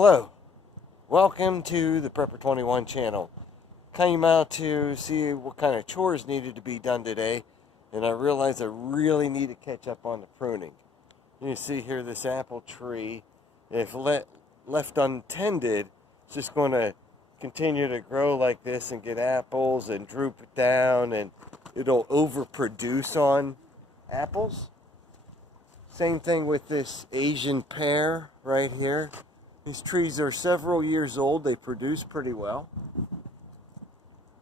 Hello, welcome to the Prepper 21 channel. Came out to see what kind of chores needed to be done today, and I realized I really need to catch up on the pruning. You see here this apple tree, if left untended, it's just going to continue to grow like this and get apples and droop it down, and it'll overproduce on apples. Same thing with this Asian pear right here. These trees are several years old. They produce pretty well.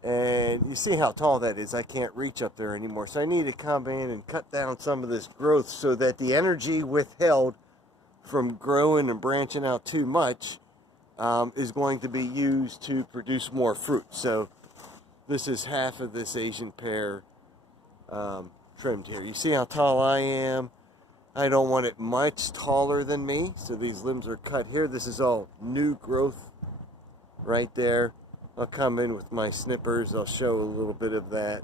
And you see how tall that is. I can't reach up there anymore. So I need to come in and cut down some of this growth so that the energy withheld from growing and branching out too much is going to be used to produce more fruit. So this is half of this Asian pear trimmed here. You see how tall I am? I don't want it much taller than me, so these limbs are cut here. This is all new growth right there. I'll come in with my snippers. I'll show a little bit of that.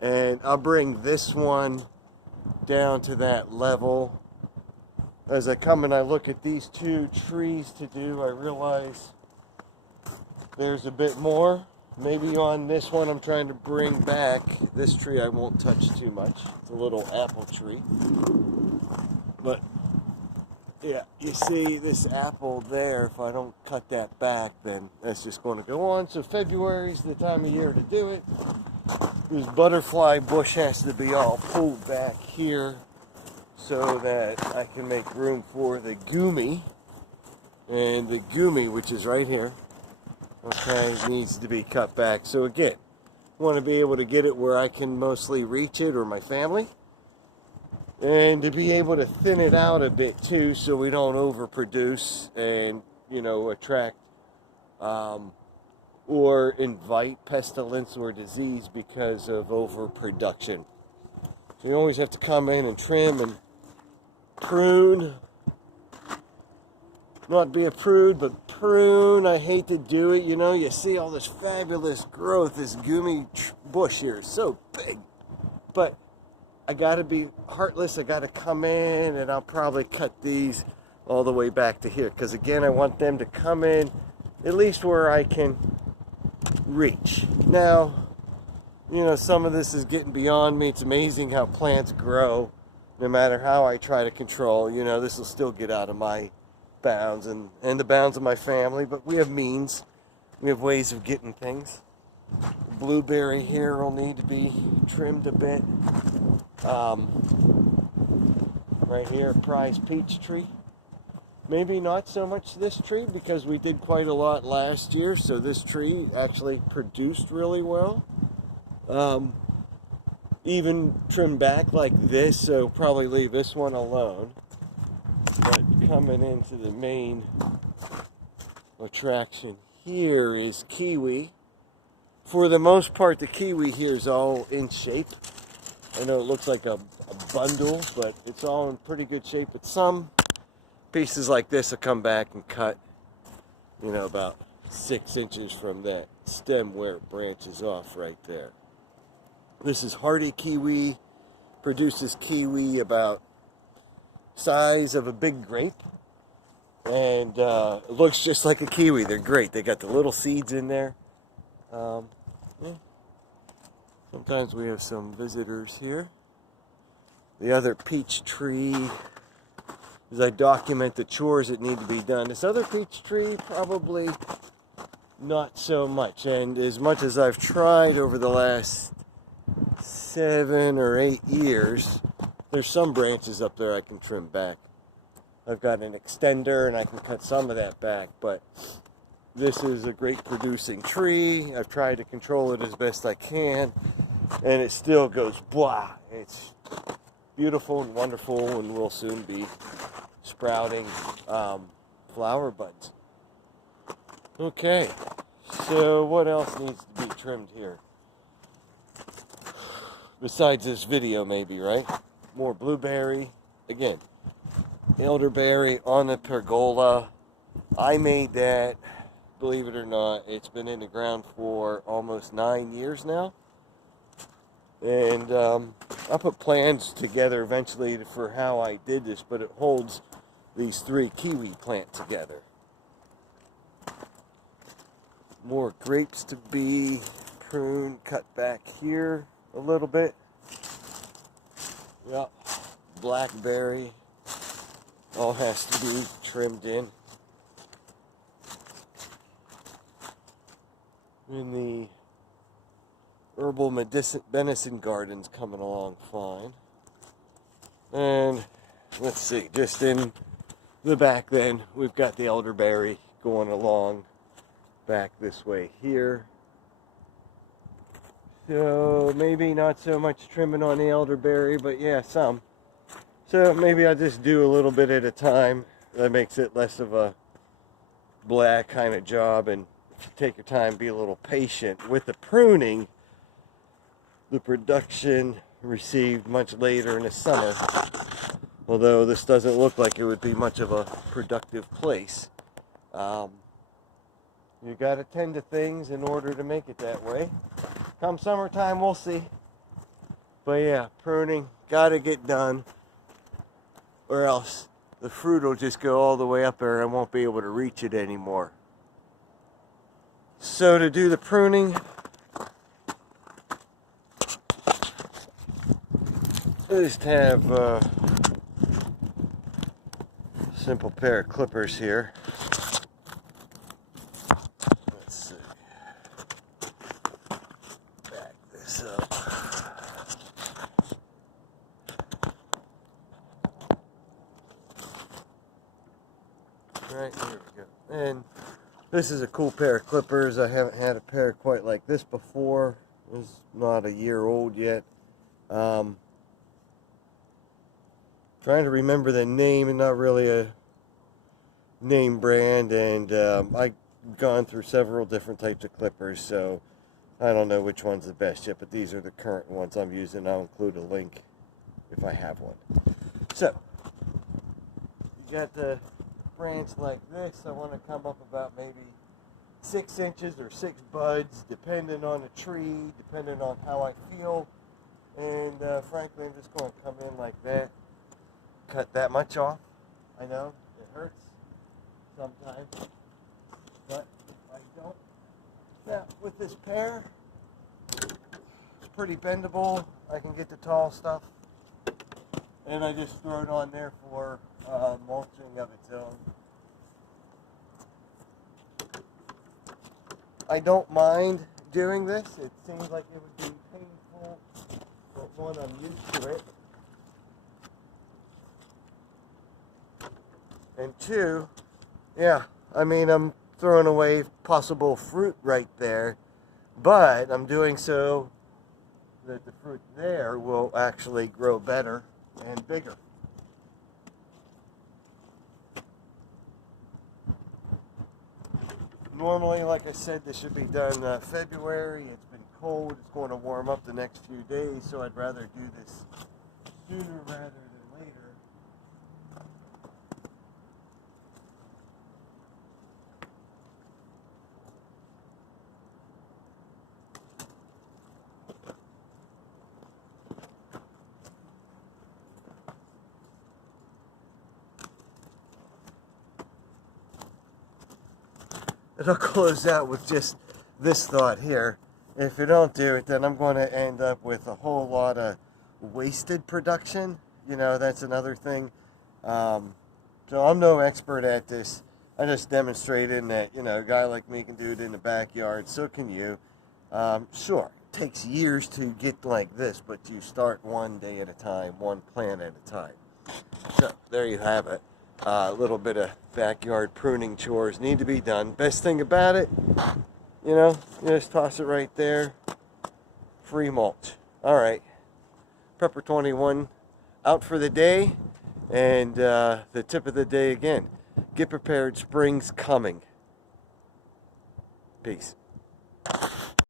And I'll bring this one down to that level. As I come and I look at these two trees to do, I realize there's a bit more. Maybe on this one I'm trying to bring back. This tree I won't touch too much. It's a little apple tree. But yeah, you see this apple there, if I don't cut that back, then that's just going to go on. So February's the time of year to do it. This butterfly bush has to be all pulled back here so that I can make room for the gumi. And the gumi, which is right here, okay, needs to be cut back. So again, I want to be able to get it where I can mostly reach it, or my family. And to be able to thin it out a bit too, so we don't overproduce and, you know, attract or invite pestilence or disease because of overproduction. So you always have to come in and trim and prune. Not be a prude, but prune. I hate to do it. You know, you see all this fabulous growth. This gumi bush here is so big. But I got to be heartless. I got to come in, and I'll probably cut these all the way back to here. Because, again, I want them to come in at least where I can reach. Now, you know, some of this is getting beyond me. It's amazing how plants grow. No matter how I try to control, you know, this will still get out of my bounds and the bounds of my family. But we have means. We have ways of getting things. The blueberry here will need to be trimmed a bit. Right here, prize peach tree. Maybe not so much this tree because we did quite a lot last year, so this tree actually produced really well. Even trimmed back like this, so probably leave this one alone. But coming into the main attraction here is kiwi. For the most part, the kiwi here is all in shape. I know it looks like a bundle, but it's all in pretty good shape. But some pieces like this will come back and cut, you know, about 6 inches from that stem where it branches off right there. This is hardy kiwi, produces kiwi about size of a big grape. And it looks just like a kiwi. They're great. They got the little seeds in there. Yeah. Sometimes we have some visitors here. The other peach tree, as I document the chores that need to be done. This other peach tree, probably not so much. And as much as I've tried over the last 7 or 8 years, there's some branches up there I can trim back. I've got an extender and I can cut some of that back, but this is a great producing tree. I've tried to control it as best I can, and it still goes blah. It's beautiful and wonderful, and will soon be sprouting flower buds. Okay, so what else needs to be trimmed here? Besides this video, maybe, right? More blueberry. Again, elderberry on the pergola. I made that. Believe it or not, it's been in the ground for almost 9 years now. And I'll put plans together eventually for how I did this, but it holds these 3 kiwi plants together. More grapes to be pruned, cut back here a little bit. Yep, blackberry, all has to be trimmed in. And the herbal venison garden's coming along fine. And let's see, just in the back then, we've got the elderberry going along back this way here. So maybe not so much trimming on the elderberry, but yeah, some. So maybe I'll just do a little bit at a time. That makes it less of a blah kind of job, and if you take your time, be a little patient. With the pruning, the production received much later in the summer, although this doesn't look like it would be much of a productive place. You got to tend to things in order to make it that way. Come summertime, we'll see. But yeah, pruning, got to get done, or else the fruit will just go all the way up there and I won't be able to reach it anymore. So to do the pruning, I just have a simple pair of clippers here. Let's see. Back this up. Right, there we go. And this is a cool pair of clippers. I haven't had a pair quite like this before. It's not a year old yet. Trying to remember the name, and not really a name brand, and I've gone through several different types of clippers, so I don't know which one's the best yet, but these are the current ones I'm using. I'll include a link if I have one. So, you got the branch like this. I want to come up about maybe 6 inches or 6 buds, depending on the tree, depending on how I feel, and frankly, I'm just going to come in like that. Cut that much off. I know it hurts sometimes, but if I don't, now with this pear, it's pretty bendable. I can get the tall stuff, and I just throw it on there for mulching of its own. I don't mind doing this. It seems like it would be painful, but one, I'm used to it. And 2, yeah, I mean, I'm throwing away possible fruit right there, but I'm doing so that the fruit there will actually grow better and bigger. Normally, like I said, this should be done February. It's been cold. It's going to warm up the next few days, so I'd rather do this sooner rather than later. It'll close out with just this thought here. If you don't do it, then I'm going to end up with a whole lot of wasted production. You know, that's another thing. So I'm no expert at this. I just demonstrated that, you know, a guy like me can do it in the backyard. So can you. Sure, it takes years to get like this, but you start one day at a time, one plant at a time. So there you have it. A little bit of backyard pruning chores need to be done. Best thing about it, you know, you just toss it right there. Free mulch. All right. Prepper 21 out for the day. And the tip of the day again. Get prepared. Spring's coming. Peace.